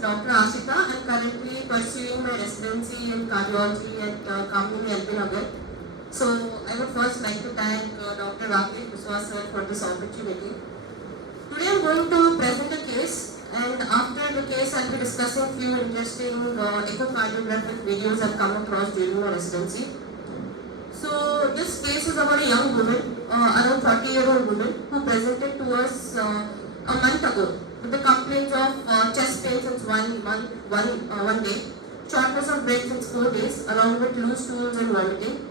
Dr. Ashitha. I am currently pursuing my residency in cardiology at Kamini LP Nagar. So I would first like to thank Dr. Rakesh sir for this opportunity. Today I am going to present a case, and after the case I will be discussing few interesting echocardiographic videos I have come across during my residency. So this case is about a young woman, around 40-year-old woman, who presented to us a month ago with the complaints of chest pain since one day, shortness of breath since 4 days, along with loose stools and vomiting.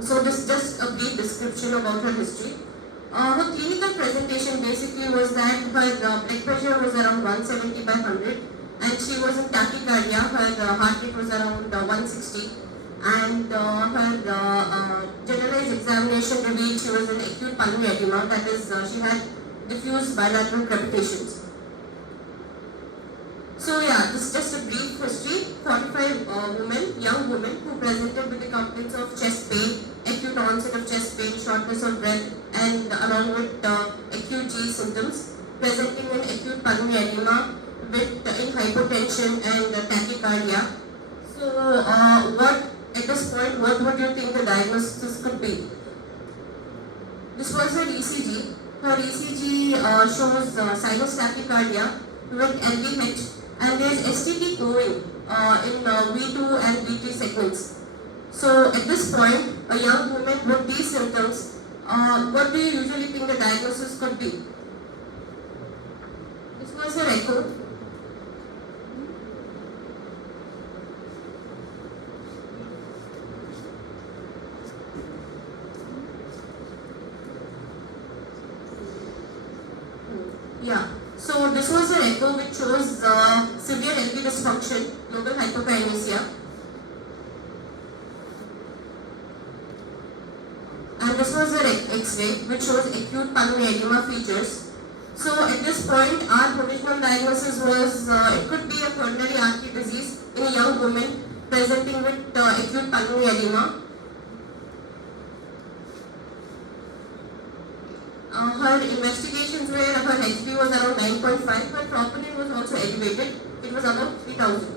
So this is just a brief description about her history. Her clinical presentation basically was that her blood pressure was around 170 by 100, and she was in tachycardia. Her heart rate was around 160, and her generalized examination revealed she was in acute pulmonary edema, that is, she had diffuse bilateral crepitations. So yeah, this is just a brief history. 45 young woman who presented with the complaints of chest pain, acute onset of chest pain, shortness of breath, and along with acute GE symptoms, presenting in acute pulmonary edema with hypotension and tachycardia. So at this point, what would you think the diagnosis could be? This was her ECG. Her ECG shows sinus tachycardia with LVH, and there is STD going in V2 and V3 segments. So at this point, a young woman with these symptoms, what do you usually think the diagnosis could be? This was her echo. Yeah, so this was an echo which shows severe LV dysfunction, local hypokinesia. And this was an X-ray which shows acute pulmonary edema features. So at this point, our provisional diagnosis was it could be a coronary artery disease in a young woman presenting with acute pulmonary edema. Her investigations were her HB was around 9.5, but troponin was also elevated. It was about 3000.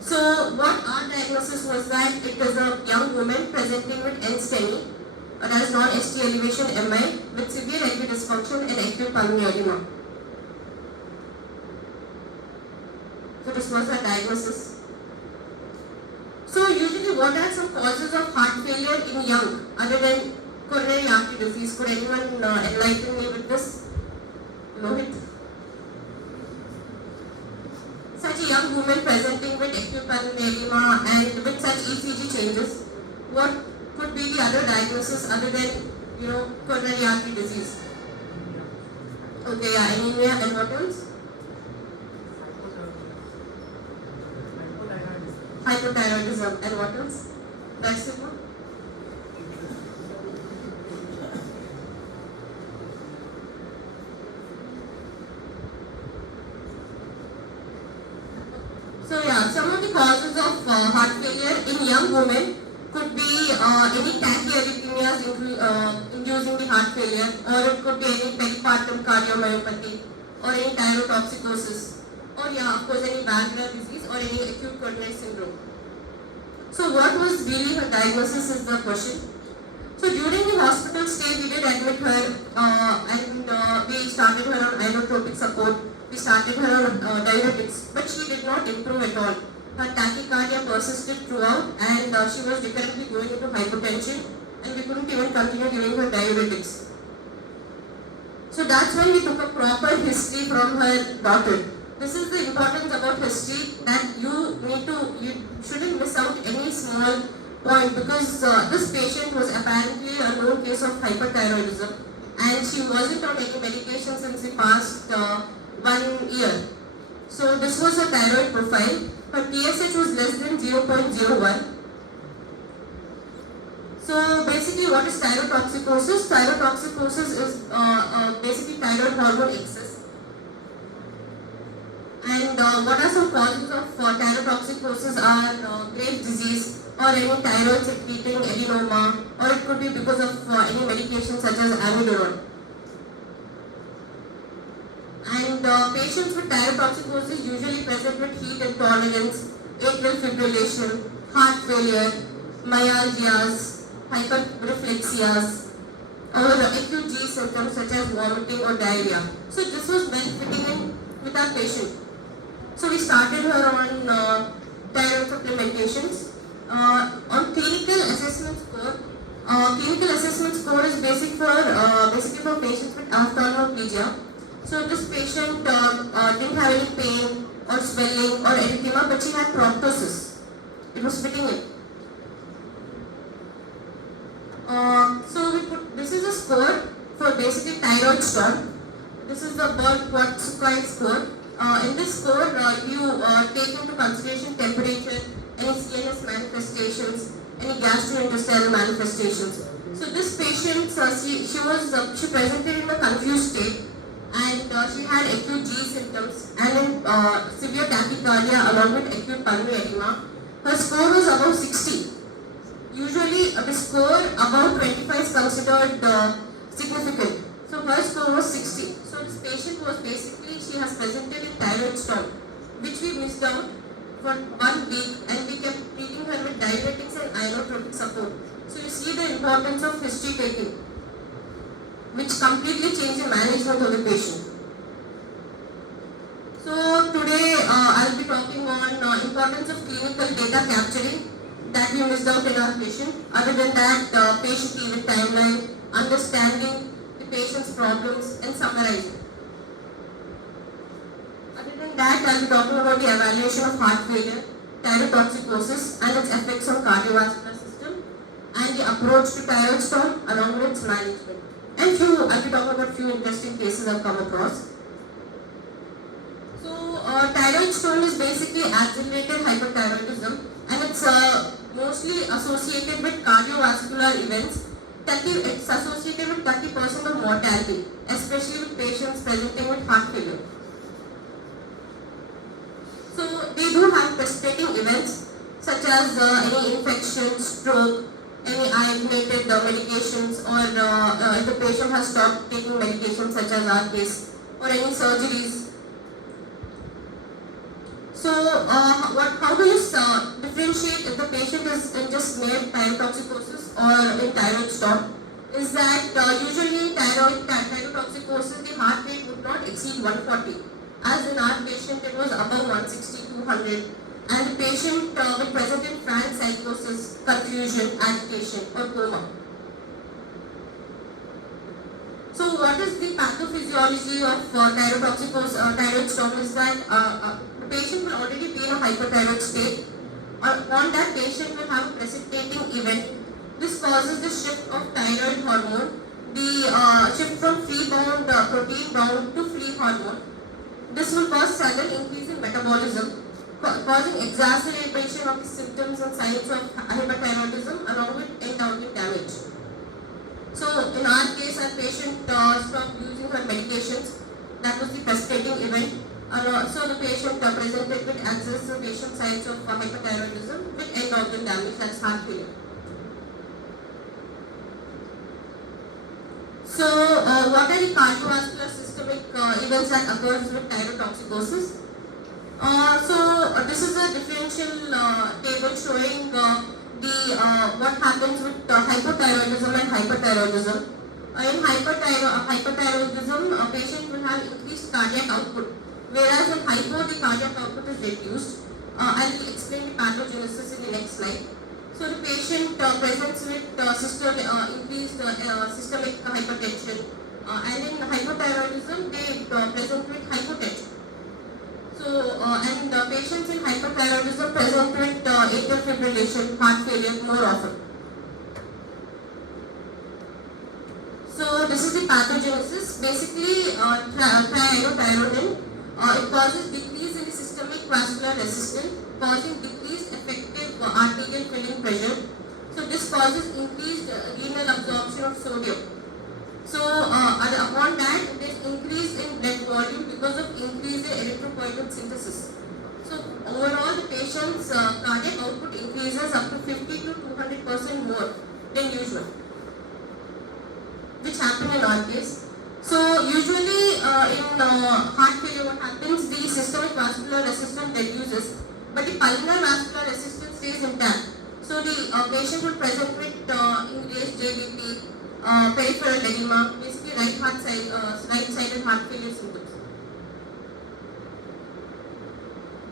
So what our diagnosis was that it is a young woman presenting with NSTEMI, that is non-ST elevation MI, with severe LV dysfunction and acute pulmonary edema. So this was her diagnosis. So usually what are some causes of heart failure in young other than coronary artery disease? Could anyone enlighten me with this? Lohit? Such a young woman presenting with acute pulmonary edema and with such ECG changes, what could be the other diagnosis other than, coronary artery disease? Okay, yeah, anemia, and what else? Hypothyroidism, and what else? That's it, no? So yeah, some of the causes of heart failure in young women could be any tachyarrhythmias inducing the heart failure, or it could be any peripartum cardiomyopathy, or any thyrotoxicosis, or yeah, of course any valvular disease or any acute coronary syndrome. So what was really her diagnosis is the question. So during the hospital stay, we did admit her and we started her on inotropic support. We started her on diuretics, but she did not improve at all. Her tachycardia persisted throughout, and she was recurrently going into hypotension, and we couldn't even continue giving her diuretics. So that's when we took a proper history from her daughter. This is the importance about history, that you shouldn't miss out any small point, because this patient was apparently a known case of hyperthyroidism, and she wasn't on any medication since the past 1 year. So this was her thyroid profile. Her TSH was less than 0.01. So basically, what is thyrotoxicosis? Thyrotoxicosis is basically thyroid hormone excess. And what are some causes of thyrotoxicosis are Graves' disease, or any thyroid secreting adenoma, or it could be because of any medication such as amiodarone. And And patients with thyrotoxicosis usually present with heat intolerance, atrial fibrillation, heart failure, myalgias, hyperreflexias, or acute GE symptoms such as vomiting or diarrhea. So this was well fitting in with our patient. So we started her on thyroid supplementations. On clinical assessment score, clinical assessment score is basically for patients with ophthalmoplegia. So this patient didn't have any pain or swelling or erythema, but she had proptosis. It was fitting in. This is a score for basically thyroid storm. This is the Bird-Quatsukai score. In this score, you take into consideration temperature, any CNS manifestations, any gastrointestinal manifestations. So this patient, she presented in a confused state, and she had acute GE symptoms and in severe tachycardia along with acute pulmonary edema. Her score was above 60. Usually, the score above 25 is considered significant. So her score was 60. So this patient was basically, she has presented in thyroid storm, which we missed out for 1 week, and we kept treating her with diuretics and inotropic support. So you see the importance of history taking, which completely changed the management of the patient. So today I'll be talking on importance of clinical data capturing that we missed out in our patient. Other than that, patient event timeline, understanding the patient's problems and summarizing. Other than that, I'll be talking about the evaluation of heart failure, thyrotoxicosis and its effects on cardiovascular system, and the approach to thyroid storm along with its management. And I'll be talking about few interesting cases I've come across. So thyroid storm is basically accelerated hyperthyroidism, and it's mostly associated with cardiovascular events. It's associated with 30% of mortality, especially with patients presenting with heart failure. So they do have precipitating events such as any infection, stroke, any iron-related medications, or if the patient has stopped taking medications such as our case, or any surgeries. So how do you differentiate if the patient is in just mere thyrotoxicosis or in thyroid storm? Is that usually in thyrotoxicosis, the heart rate would not exceed 140. As in our patient, it was above 160, 200. And the patient will present in frank psychosis, confusion, agitation, or coma. So what is the pathophysiology of thyroid storm is that the patient will already be in a hyperthyroid state. On that patient will have a precipitating event. This causes the shift of thyroid hormone, the shift from free-bound protein bound to free hormone. This will cause sudden increase in metabolism, causing exacerbation of the symptoms and signs of hyperthyroidism along with end-organ damage. So in our case, our patient stopped using her medications. That was the precipitating event. So the patient presented with exacerbation signs of hyperthyroidism with end-organ damage, that's heart failure. So what are the cardiovascular systemic events that occurs with thyrotoxicosis? This is a differential table showing what happens with hypothyroidism and hyperthyroidism. In hyperthyroidism, a patient will have increased cardiac output, whereas in hypo, the cardiac output is reduced. I'll explain the pathogenesis in the next slide. So the patient presents with increased systemic hypertension, and in hypothyroidism, they present with hypotension. So, patients in hyperthyroidism present with atrial fibrillation, heart failure more often. So, this is the pathogenesis. Basically, triiodothyronine, it causes decrease in the systemic vascular resistance, causing decreased effective arterial filling pressure. So, this causes increased renal absorption of sodium. So, upon that, there is increase in blood volume because of increase in erythropoietin synthesis. So, overall, the patient's cardiac output increases up to 50 to 200% more than usual, which happened in our case. So usually in heart failure, what happens? The systemic vascular resistance reduces, but the pulmonary vascular resistance stays intact. So the patient will present with increased JVP, peripheral edema, basically right-sided heart failure symptoms.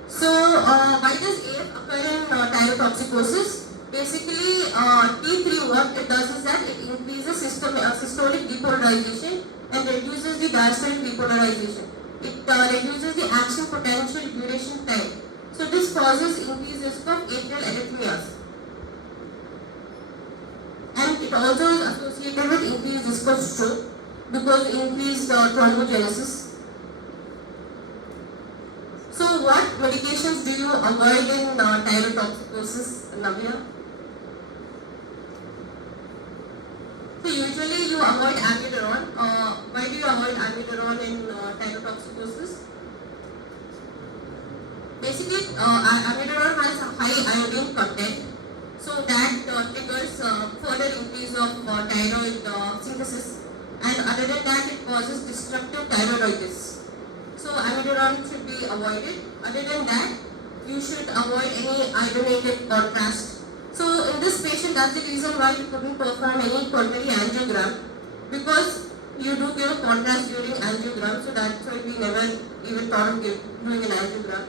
So why does AF occur in thyrotoxicosis? Basically, T3 what it does is that it increases systolic depolarization and reduces the diastolic depolarization. It reduces the action potential duration time. So this causes increased risk of atrial arrhythmias. And it also is associated with increased risk of stroke because increased thrombogenesis. So what medications do you avoid in thyrotoxicosis, Navya? So usually you avoid amiodarone. Why do you avoid amiodarone in thyrotoxicosis? Basically, amiodarone has a high iodine content, so that triggers further increase of thyroid synthesis, and other than that, it causes destructive thyroiditis. So amiodarone should be avoided. Other than that, you should avoid any iodinated contrast. So in this patient, that's the reason why you couldn't perform any coronary angiogram, because you do give a contrast during angiogram, so that's why we never even thought of doing an angiogram.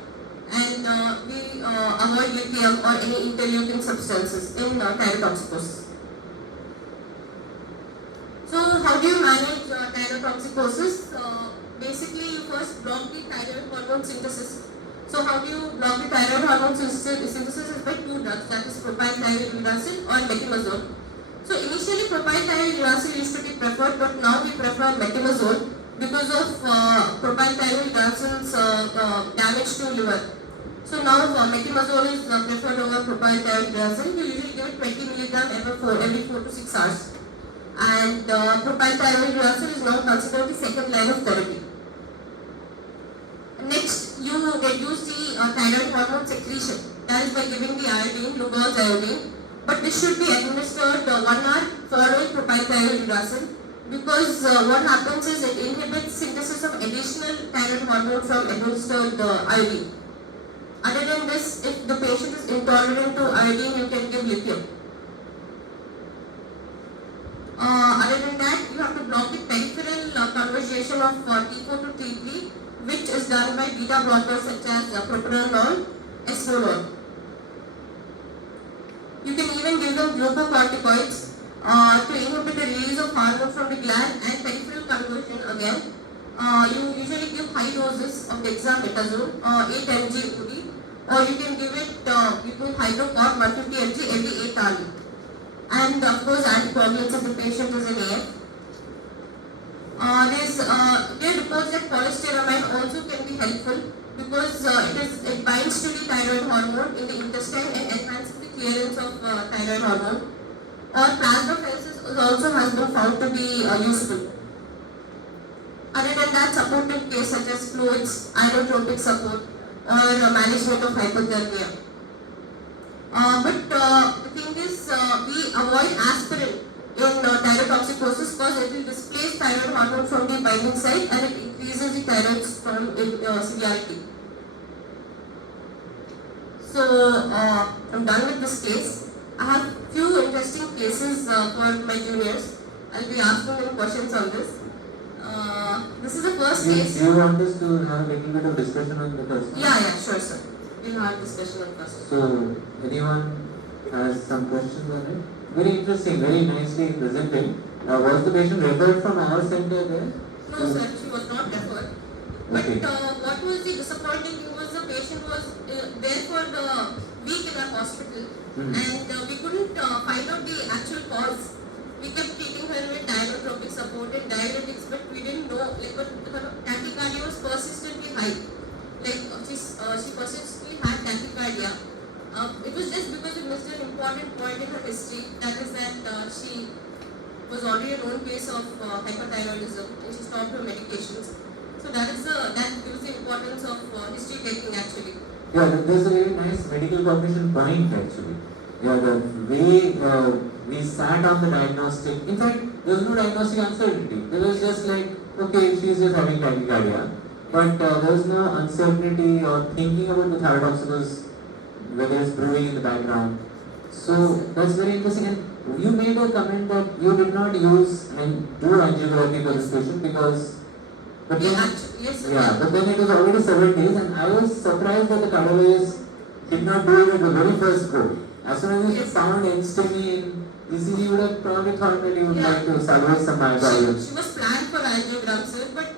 And we avoid lithium or any interleukin substances in thyrotoxicosis. So how do you manage thyrotoxicosis? Basically, you first block the thyroid hormone synthesis. So how do you block the thyroid hormone synthesis? Is by two drugs, that is propylthiouracil or metimazole. So initially propylthiouracil used to be preferred, but now we prefer metimazole because of propylthiouracil's damage to liver. So now metimazole is preferred over propylthiouracil. You usually give it 20 mg every 4 to 6 hours. And propylthiouracil is now considered the second line of therapy. Next, you reduce the thyroid hormone secretion. That is by giving the iodine, Lugol's iodine. But this should be administered 1 hour following propylthiouracil, because what happens is it inhibits synthesis of additional thyroid hormone from administered iodine. Other than this, if the patient is intolerant to iodine, you can give lithium. Other than that, you have to block the peripheral conversion of T4 to T3, which is done by beta blockers such as propranolol, esmolol. You can even give them glucocorticoids to inhibit the release of hormone from the gland and peripheral conversion again. You usually give high doses of dexamethasone, 8 mg OD, or you can give it between hydrocor 150 mg every 8 hours. And of course, anticoagulants if the patient is in AF. There are reports that cholestyramine also can be helpful because it binds to the thyroid hormone in the intestine and enhances the clearance of thyroid hormone. Or plasmapheresis also has been found to be useful. Other than that, supportive care such as fluids, inotropic support, or management of hypothermia. But the thing is, we avoid aspirin in thyrotoxicosis because it will displace thyroid hormone from the binding site and it increases the thyroid storm severity. So I'm done with this case. I have few interesting cases for my juniors. I'll be asking them questions on this. This is the first case. Do you want us to have a little bit of discussion on the first? Yeah, sure, sir. We'll have discussion on first. So, anyone has some questions on it? Very interesting, very nicely presented. Was the patient referred from our center there? No, sir, she was not referred. But Okay. What was the disappointing thing was the patient was there for the week in our hospital, and we couldn't find out the actual cause. We kept treating her with inotropic support and diuretics, but we didn't know, like, but her tachycardia was persistently high. Like, she persistently had tachycardia. It was just because we missed an important point in her history, that is that she was already a known case of hyperthyroidism and she stopped her medications. So that gives the importance of history taking actually. Yeah, there's a very nice medical cognition point actually. Yeah, the way we sat on the diagnostic, in fact, there was no diagnostic uncertainty. There was just like, okay, she's just having tachycardia. But there was no uncertainty or thinking about the thyrotoxicus, whether it's brewing in the background. So that's very interesting. And you made a comment that you did not use and do angiography for this patient because. But then, yes, yeah, but then it was already 7 days, and I was surprised that the cardiologist did not do it at the very first go. As soon as he found instantly in ECG, you would have probably thought that he would like to salvage some myocardium. She was planned for angiogram, sir, but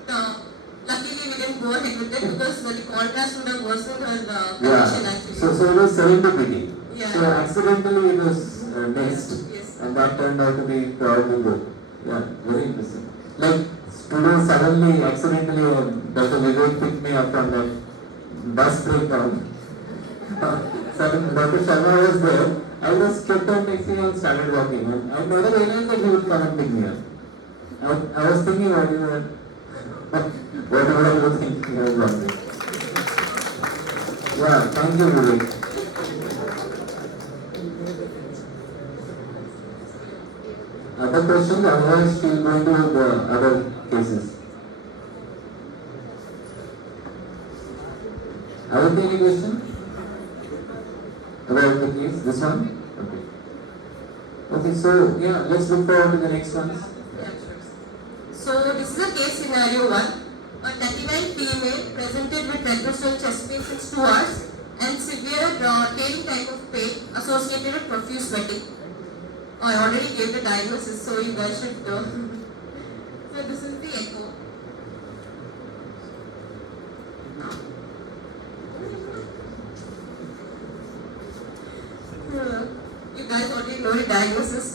luckily we didn't go ahead with it because the contrast would have worsened her condition actually. So it was serendipity. Yeah. So accidentally it was missed, Yes. and that turned out to be probably good. Yeah, very interesting. Like today suddenly, accidentally, Dr. Vivek picked me up from that bus breakdown. Suddenly Dr. Sharma was there. I just kept on taxi and started walking. And I never realized that he would come and pick me up. I was thinking what you were, whatever you were thinking I was wondering. Yeah, thank you, Vivek. Other questions? Otherwise, she will go into the other cases. Are there any question about the case? This one? Okay. Okay, so yeah, let's look forward to the next ones. Yeah, sure. So this is a case scenario 1. A 39 female presented with retrostral chest pain since 2 hours and severe tearing type of pain associated with profuse sweating. I already gave the diagnosis, so you guys should know. So this is the echo. You guys already know the diagnosis.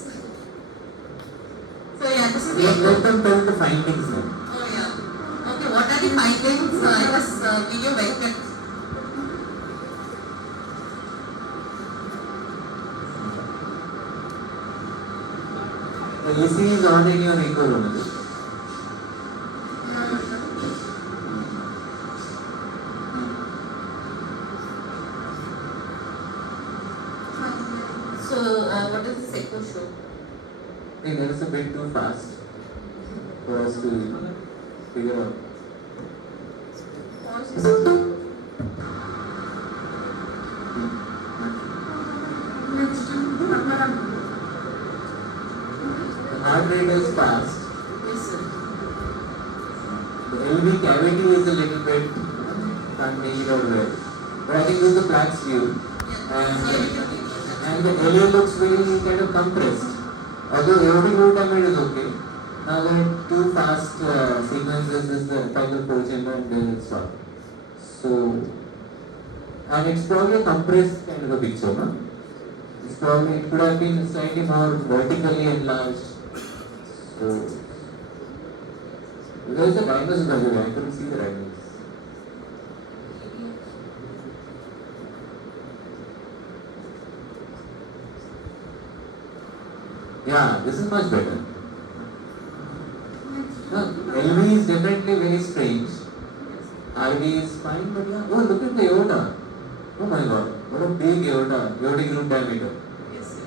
So yeah, this is the echo. Let them tell the findings now. Oh yeah. Okay, what are the findings in this video Venkat? The AC is on in your echo room. So what does this echo show? I think that is a bit too fast for us to figure out. The heart rate is fast. Yes, sir. The LV cavity is a little bit can't make it out well. But I think this is the Planck's view. And the LA looks very kind of compressed. Although aortic root damage is okay. Now there are two fast sequences, this is the final pole chamber and then it's stop. So, and it's probably a compressed kind of a picture, no? It's probably, it could have been slightly more vertically enlarged. So, where is the diagnosis by the way? I couldn't see the diagnosis. Yeah, this is much better. LV is definitely very strange. RV is fine, but yeah. Oh, look at the aorta. Oh my god, what a big aorta, aortic root diameter.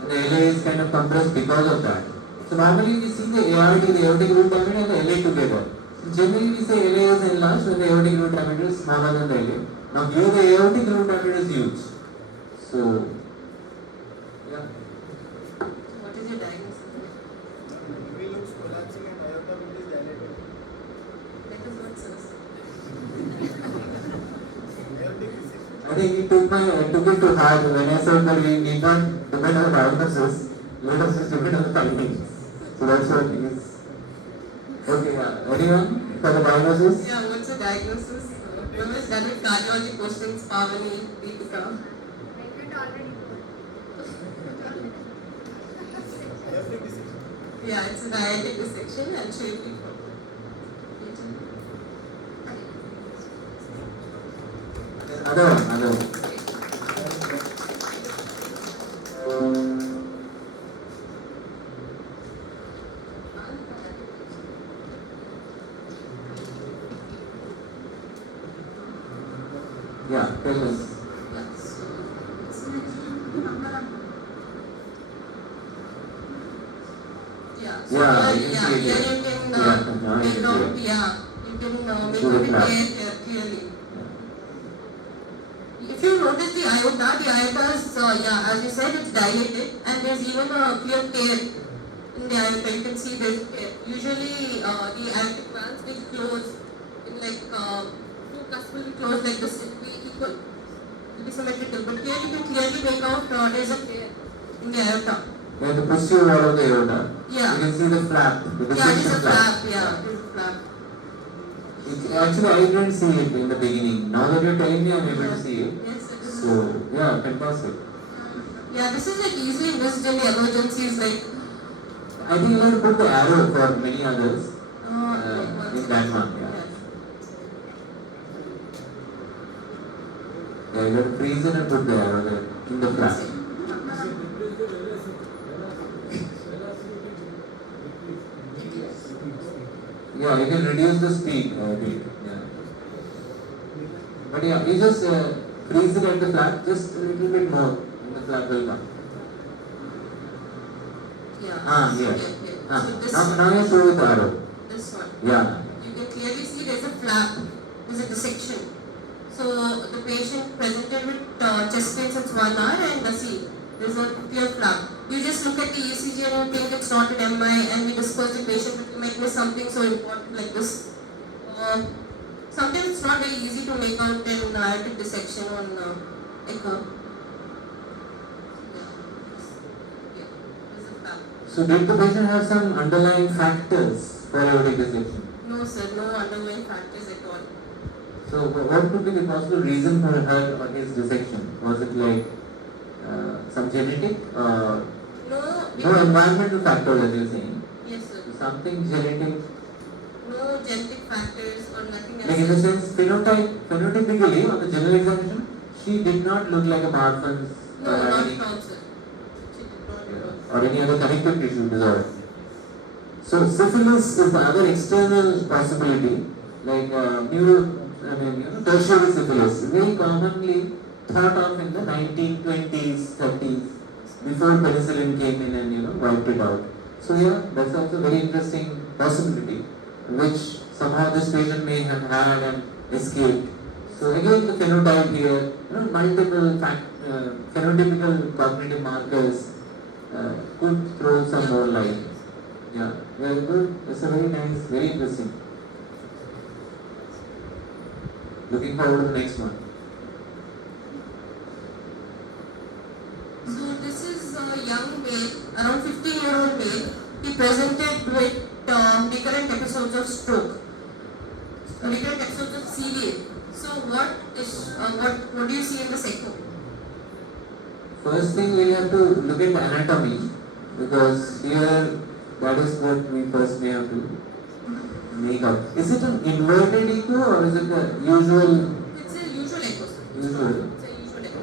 And the LA is kind of compressed because of that. So normally we see the ART, the aortic root diameter, and the LA together. So generally we say LA is enlarged when the aortic root diameter is smaller than the LA. Now here the aortic root diameter is huge. So, yeah. What is your diagnosis? LV looks collapsing and aorta is dilated. That is what sir. I think he took it to heart when I said that we need not depend on the diagnosis, let us just depend on the findings. So that's what it is. Okay, anyone for the diagnosis? Yeah, what's the diagnosis? Who has done with cardiology postings, Pavani, Deepika? Yeah, it's a diabetic dissection and show you before. Other one. Yeah, tell us. Yeah, Yeah, so you can see it. here you can Yeah. now you make can out, see it. yeah, you can make Through the out it flap. clearly. If you notice the iota is, as you said, it's dilated, and there's even a clear tear in the iota. You can see there's a tear. Usually, the aortic valves will close in like two cusps will close like this. It will be equal, it will be symmetrical. But here you can clearly make out there's a tear in the aorta. Yeah, the posterior wall of the aorta. Yeah. You can see the flap, the Yeah, dissection there's a flap. flap. Yeah, there's a flap. Actually, I didn't see it in the beginning. Now that you're telling me, I'm able to see it. Yes, it is. So, yeah, fantastic. Yeah, this is like easily missed in the emergencies. Like, I think you have to put the arrow for many others like in that one. Yeah. Yes. Yeah, you have to freeze it and put the arrow there in the flap. Yeah, you can reduce the speed a bit. Yeah. But yeah, you just freeze it at the flap, just a little bit more, and the flap will come. Yeah. Yes. So this Now you show with the arrow. this one. Yeah. You can clearly see there's a flap, there's a dissection. So the patient presented with chest pain since 1 hour and see, there's a clear flap. You just look at the ECG and you think it's not an MI and we discuss the patient but you might miss something so important like this. Sometimes it's not very easy to make out an aortic dissection on echo. Yeah, there's a flap. So did the patient have some underlying factors for aortic dissection? No sir, no underlying factors at all. So what could be the possible reason for her or his dissection? Was it like some genetic or no environmental factor that you're saying? Yes sir. So something genetic, No genetic factors or nothing else. like in the sense phenotypically on the general examination, she did not look like a Marfan's No, not at all sir. She did not at all. or any other connective tissue disorder. So syphilis is the other external possibility, like tertiary syphilis, very commonly thought of in the 1920s, 30s, before penicillin came in and wiped it out. So yeah, that's also very interesting possibility, which somehow this patient may have had and escaped. So again, the phenotype here, multiple phenotypical cognitive markers could throw some more light. Yeah, very good. That's a very nice, very interesting. Looking forward to the next one. So this is a young male, around 15-year-old male. He presented with recurrent episodes of stroke, recurrent episodes of CVA. So what do you see in this echo? First thing we have to look at the anatomy, because here that is what we first may have to make out. Is it an inverted echo or is it a usual? It's a usual echo, sir. Usual. It's a usual echo.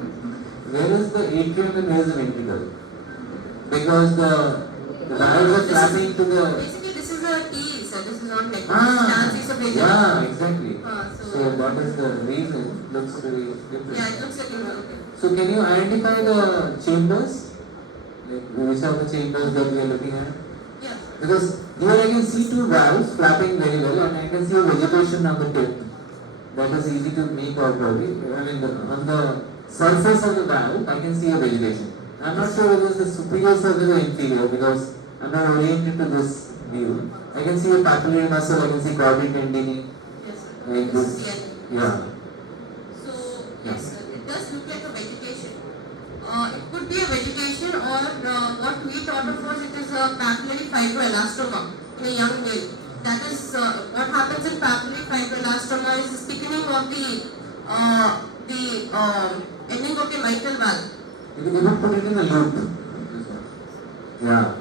Where is the atrium and where is the ventricle? Because the valves are flapping to the. Basically, this is a T, sir. This is not like Ah, of yeah, exactly. so So that is the reason. Looks very different. yeah, it looks like inverted. So can you identify the chambers? Like which are the chambers that we are looking at? Yeah. Because here I can see two valves flapping very well and I can see a vegetation on the tip. That is easy to make out probably. On the surface of the valve I can see a vegetation. I am not sure whether it's the superior surface or inferior because I am not oriented to this view. I can see a papillary muscle, I can see chordate tendini. Yes, sir. Like this. Yeah. So, yes, sir. It does look like a vegetation. It could be a vegetation or what we thought of was it is a papillary fibroelastoma in a young male. That is what happens in papillary fibroelastoma is the thickening of the ending of the mitral valve. You can put it in a loop. Yeah.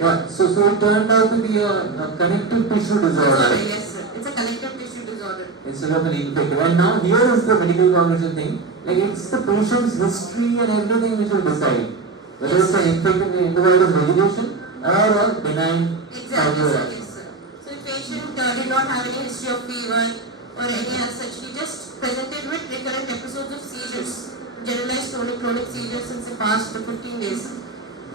Yeah. So it turned out to be a connective tissue disorder. Yes, sir. It's a connective tissue disorder. Instead of an infective. And now here is the medical cognition thing. Like it's the patient's history and everything which will decide whether it's an infective endocardial vegetation or a benign Exactly, sir. fibrosis. Yes, sir. So the patient did not have any history of fever or any as such. He just presented with recurrent episodes of seizures, generalized tonic-clonic seizures since the past 15 days.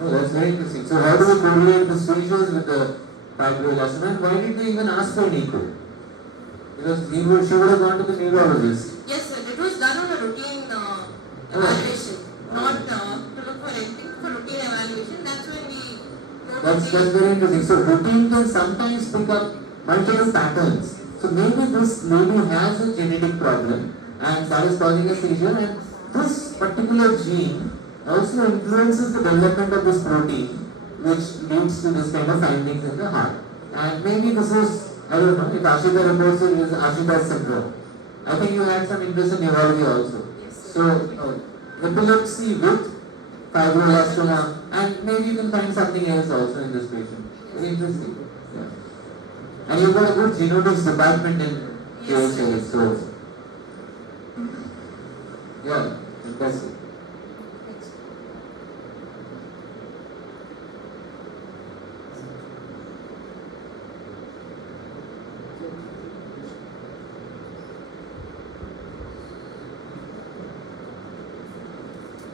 Oh, that's very interesting. So how do we correlate the seizures with the fibroelastoma, why did they even ask for an echo? Because she would have gone to the neurologist. Yes, sir. It was done on a routine evaluation, not to look for anything, for routine evaluation. That's when we That's very interesting. So routine can sometimes pick up multiple patterns. So maybe this lady has a genetic problem and that is causing a seizure, and this particular gene also influences the development of this protein, which leads to this kind of findings in the heart. And maybe this is, I don't know, if AASHITHA reports it is AASHITHA syndrome. I think you had some interest in neurology also. So epilepsy with fibroelastoma, and maybe you can find something else also in this patient. Very interesting. Yeah. And you've got a good genetics department in AASHITHA, so yeah, impressive.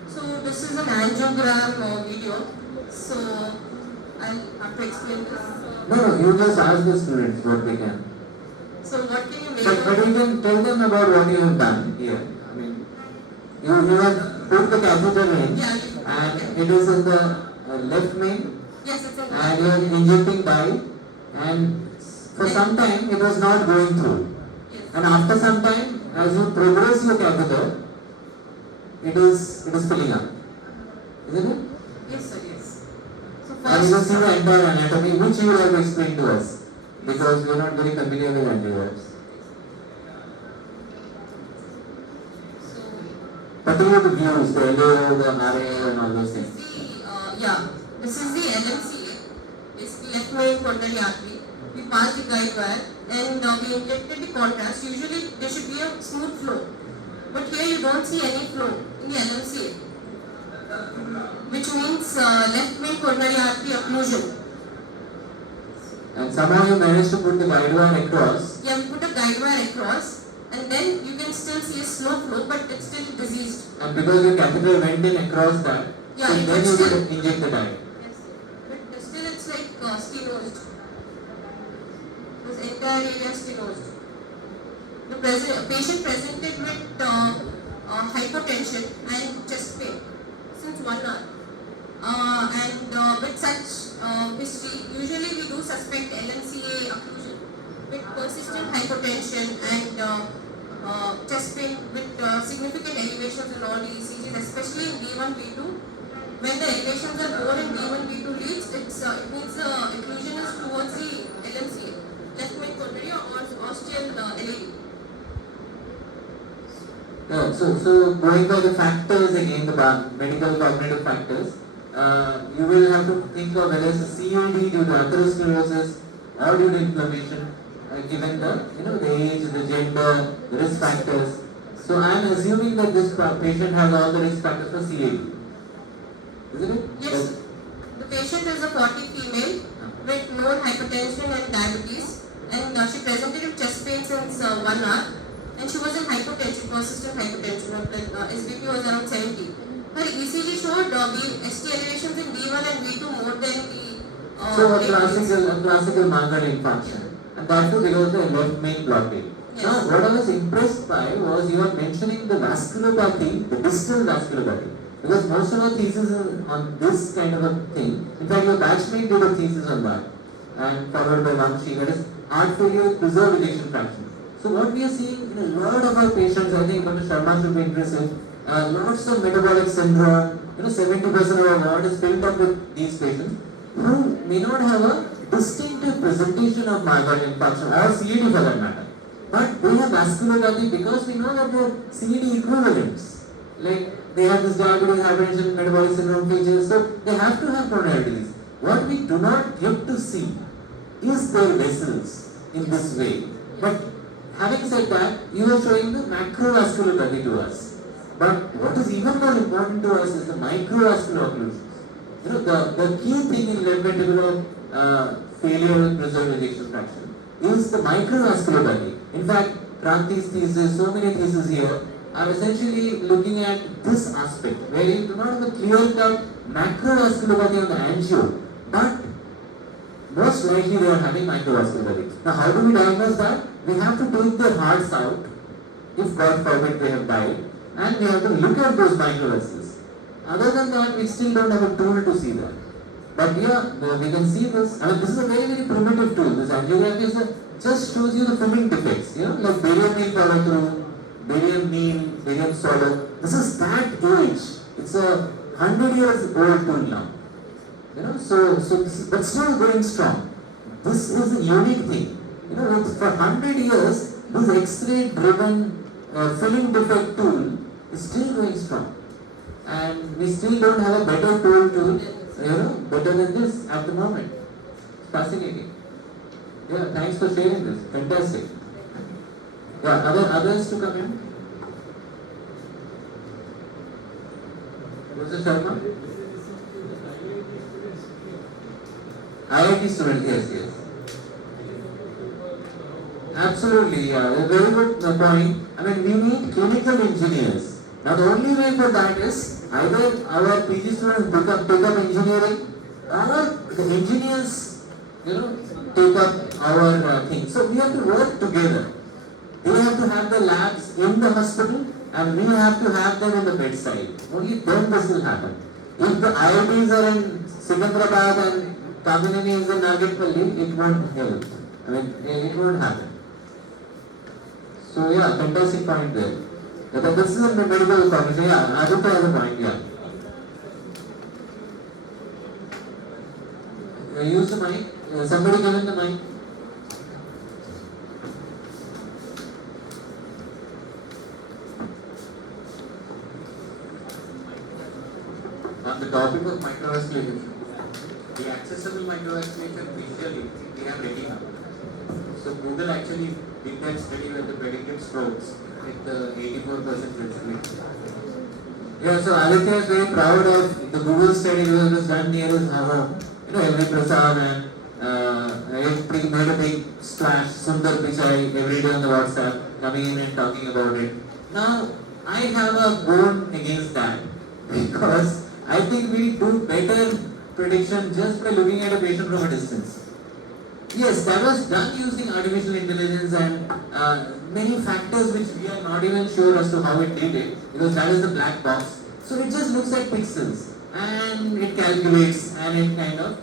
So this is an angiogram video. So I'll have to explain this. No, you just ask the students what they can. So what can you make But you can tell them about what you have done here. I mean, you have put the catheter in, and it is in the left main, Yes, it's a and you are injecting dye, and for some time it was not going through. Yes. And after some time, as you progress your catheter, it is filling up. Isn't it? Yes, sir, yes. So And you will first, see the entire anatomy, which you will have to explain to us, because we are not very familiar with angiograms. Particularly the views, the LAO, the RAO and all those things. this is the LMCA. It's the left main coronary artery. We passed the guide wire and we injected the contrast. Usually there should be a smooth flow, but here you don't see any flow in the LMCA, which means left main coronary artery occlusion. And somehow you managed to put the guide wire across. Yeah, we put a guide wire across, and then you can still see a slow flow, but it's still diseased. And because your catheter went in across that, Yeah, so it then you still- will inject the dye. Yes, but still it's like stenosed. This entire area is stenosed. The patient presented with hypotension and chest pain since 1 hour. And with such history, usually we do suspect LMCA occlusion with persistent hypotension and chest pain with significant elevations in all the ECGs, especially in B1, B2. When the elevations are more in B1, B2 leads, it means the occlusion is towards the LMCA, left main coronary or ostial LAD. Yeah, so going by the factors again, the medical cognitive factors, you will have to think of whether it's a CAD due to atherosclerosis or due to inflammation, given the age, the gender, the risk factors. So I am assuming that this patient has all the risk factors for CAD. Isn't it? Yes, the patient is a 40 female with known hypertension and diabetes, and she presented with chest pain since 1 hour, and she was in hypotension, persistent hypertension. Her SBP was around 70. Her ECG showed ST elevations in B1 and B2 more than the So a classical Markov infarction, and that too because of the left main blockade. Yes. Now what I was impressed by was you were mentioning the vasculopathy, the distal vasculopathy. Because most of our thesis is on this kind of a thing. In fact, your batchmate did a thesis on that, and followed by one sheet, that is heart failure with preserved ejection fraction. So what we are seeing in a lot of our patients, I think Dr. Sharma should be interested, lots of metabolic syndrome, 70% of our ward is filled up with these patients who may not have a distinctive presentation of myocardial infarction or CAD for that matter. But they have vasculopathy because we know that they are CAD equivalents. Like they have this diabetes, hypertension, metabolic syndrome features, so they have to have coronary disease. What we do not get to see is their vessels in this way. But having said that, you are showing the macrovasculopathy to us. But what is even more important to us is the microvascular occlusions. The key thing in left ventricular failure with preserved ejection fraction is the microvasculopathy. In fact, Kranti's thesis, so many theses here, are essentially looking at this aspect, where you do not have a clear-cut macrovasculopathy on the angio, but most likely they are having microvascular leaks. Now, how do we diagnose that? We have to take their hearts out, if God forbid they have died, and we have to look at those microvessels. Other than that, we still don't have a tool to see that. But yeah, we can see this. I mean, this is a very, very primitive tool. This angiography just shows you the filling defects, like barium meal follow through, barium meal, barium swallow. This is that age. It's a 100 years old tool now. But still going strong. This is a unique thing. For 100 years, this X-ray driven filling defect tool is still going strong. And we still don't have a better tool to, better than this at the moment. Fascinating. Yeah, thanks for sharing this. Fantastic. Yeah, others to come in? What's the Sharma? IIT student, yes. Absolutely, yeah. A very good point. I mean, we need clinical engineers. Now, the only way for that is either our PG students take up engineering, or the engineers, take up our thing. So we have to work together. They have to have the labs in the hospital, and we have to have them in the bedside. Only then this will happen. If the IITs are in Secunderabad and Kaminani is in Nagarpalli, it won't help. I mean, it won't happen. So yeah, fantastic point there. But this is a medical college. Yeah, Aditya has a point. Yeah. Use the mic. Somebody give him the mic. On the topic of microvascularization, the accessible microvascularization visually we have retina. So Google actually did that study with the predicted strokes with the 84% sensitivity. Yeah, so Aditya is very proud of the Google study that was done near his home. Every Prasad and he made a big splash, Sundar Pichai every day on the WhatsApp, coming in and talking about it. Now, I have a bone against that because I think we do better prediction just by looking at a patient from a distance. Yes, that was done using artificial intelligence and many factors which we are not even sure as to how it did it, because that is the black box. So it just looks at pixels and it calculates and it kind of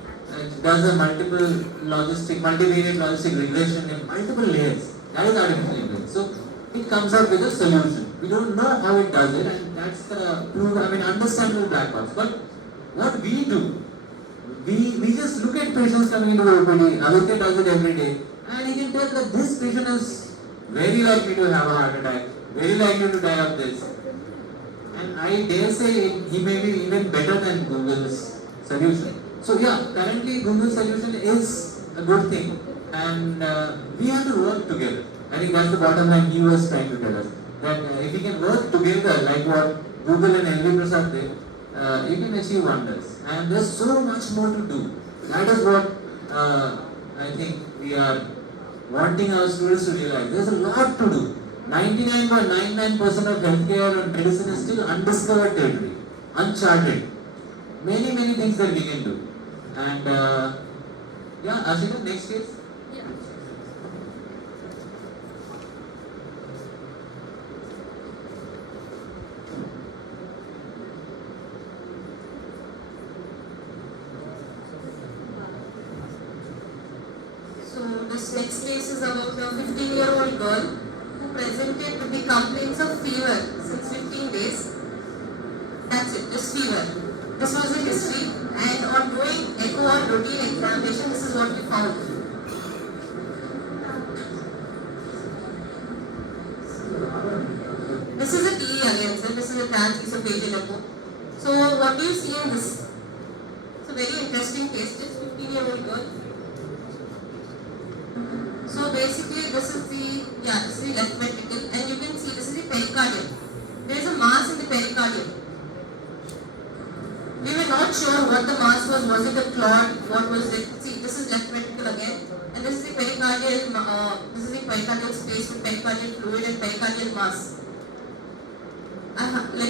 does a multivariate logistic regression in multiple layers. That is artificial intelligence. So it comes up with a solution. We don't know how it does it, and that's the understandable black box. But what we do, we just look at patients coming into the OPD. Aditya does it every day, and he can tell that this patient is very likely to have a heart attack, very likely to die of this. And I dare say he may be even better than Google's solution. So yeah, currently Google's solution is a good thing, and we have to work together. I think that's the bottom line he was trying to tell us. That if we can work together like what Google and LV Prasad did, you can achieve wonders. And there's so much more to do. That is what I think we are wanting our students to realize. There's a lot to do. 99.99% of healthcare and medicine is still undiscovered territory, uncharted. Many things that we can do. And yeah, Ashita, next case. Yeah. So this next case is about a 15-year-old girl who presented with the complaints of fever since 15 days. That's it, just fever. This was the history, and on doing echo or routine examination, this is what we found. This is a TE again, sir. This is a transesophageal echo. So what do you see in this? It's a very interesting case. This 15-year-old girl. So basically, this is the left ventricle, and you can see this is the pericardium. There is a mass in the pericardium. We were not sure what the mass was. Was it a clot? What was it? See, this is left ventricle again, and this is the pericardial. This is the pericardial space with pericardial fluid and pericardial mass.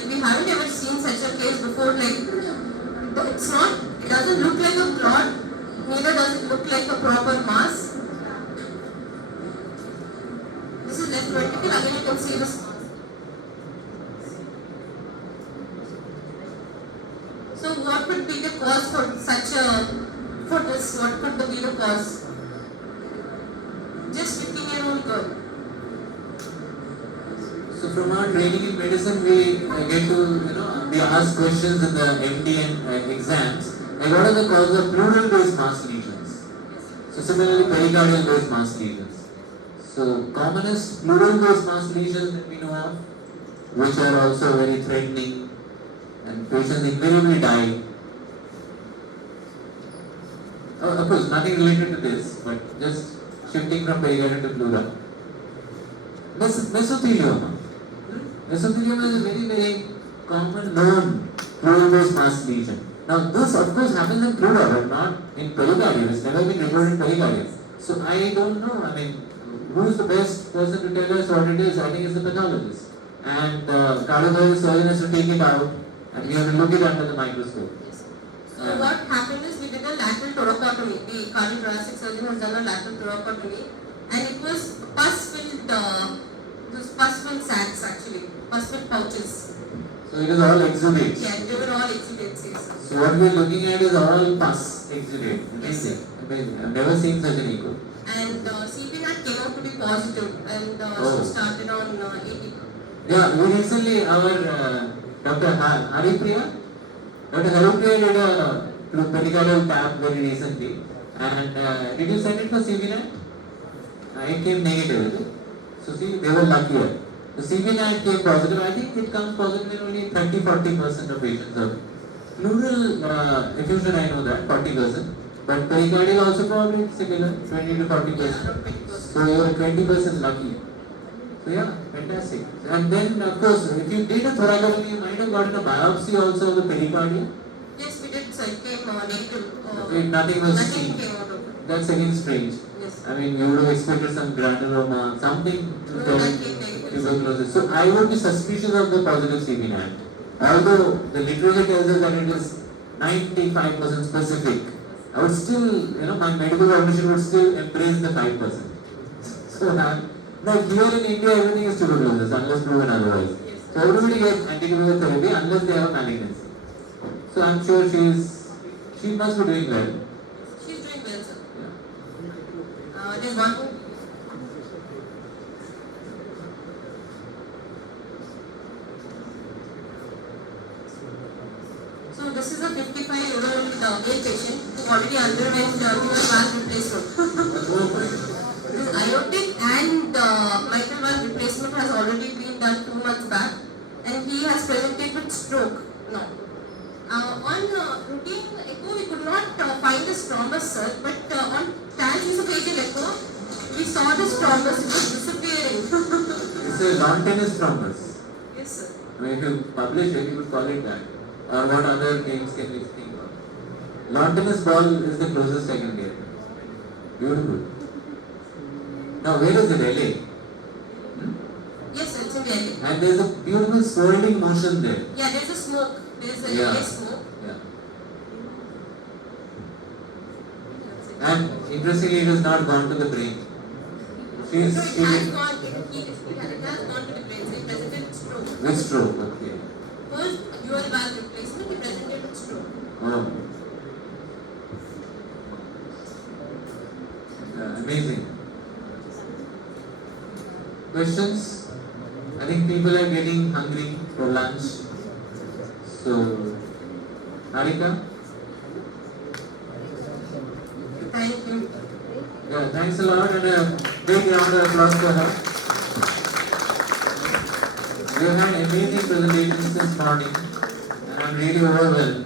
We haven't ever seen such a case before. It's not. It doesn't look like a clot. Neither does it look like a So what could be the cause for for this? What could be the cause? Just 15-year-old girl. So from our training in medicine, we get to, we ask questions in the MD and exams. And what are the causes of pleural-based mass lesions? So similarly, pericardial-based mass lesions. So commonest pleural-based mass lesions that we know of, which are also very threatening, and patients invariably die. Of course, nothing related to this, but just shifting from pericardial to pleural. Mesothelioma. Mesothelioma is a very, very common known pleural-based mass lesion. Now this of course happens in pleural but not in pericardium. It's never been reported in pericardium. So I don't know, who is the best person to tell us what it is? I think it's the pathologist. And the cardiologist surgeon has to take it out and we have to look it under the microscope. Yes. So what happened is we did a lateral thoracotomy. The cardiothoracic surgeon has done a lateral thoracotomy and it was pus-filled sacs actually, pus-filled pouches. So it is all exudates. Yeah, they were all exudates, yes. So what we are looking at is all pus exudate. Yes. Amazing. I've never seen such an echo. And CPNAT came out to be positive and Oh. she started on 80. Yeah, we recently, our Dr. Haripriya did a pericardial tab very recently. And did you send it for CVNAT? It came negative. So see, they were luckier. The CVNAT came positive. I think it comes positive in only 30-40% of patients. Of pleural effusion, I know that, 40%. But pericardial also probably similar, 20 to 40%. So you are 20% lucky. So yeah, fantastic. And then of course, if you did a thoracotomy, you might have gotten a biopsy also of the pericardium. Yes, we did. So it came negative. Nothing was Nothing seen. came out of it. That's again strange. Yes. You would have expected some granuloma, something to tell tuberculosis. So I would be suspicious of the positive CVNAT. Although the literature tells us that it is 95% specific, I would still, my medical cognition would still embrace the 5%. So like here in India, everything is tuberculosis unless proven otherwise. So everybody gets antitubercular therapy unless they have a malignancy. So I'm sure she must be doing well. She's doing well, sir. Yeah. There's one more. So this is a 55-year-old male patient who already underwent dual valve replacement. This aortic and mitral valve replacement has already been done 2 months back, and he has presented with stroke now. On routine echo, we could not find the thrombus, sir, but on transesophageal echo, we saw the thrombus, it was disappearing. It's a long-tennis thrombus. Yes, sir. If you publish it, you would call it that. Or what other names can we think of? Long-tennis ball is the closest I can get. Beautiful. Now, where is it? LA? Yes, sir, it's in Delhi. And there's a beautiful swirling motion there. Yeah, there's a smoke. There's a Yeah. smoke. Yeah. That's it. And interestingly, it has not gone to the brain. So it has gone, it has gone to the brain. So he presented with stroke. With stroke, okay. First dual valve replacement, he presented with stroke. Oh. Amazing. Questions? I think people are getting hungry for lunch. So, Harika? Thank you. Yeah, thanks a lot and a big round of applause for her. We have had amazing presentations this morning and I'm really overwhelmed.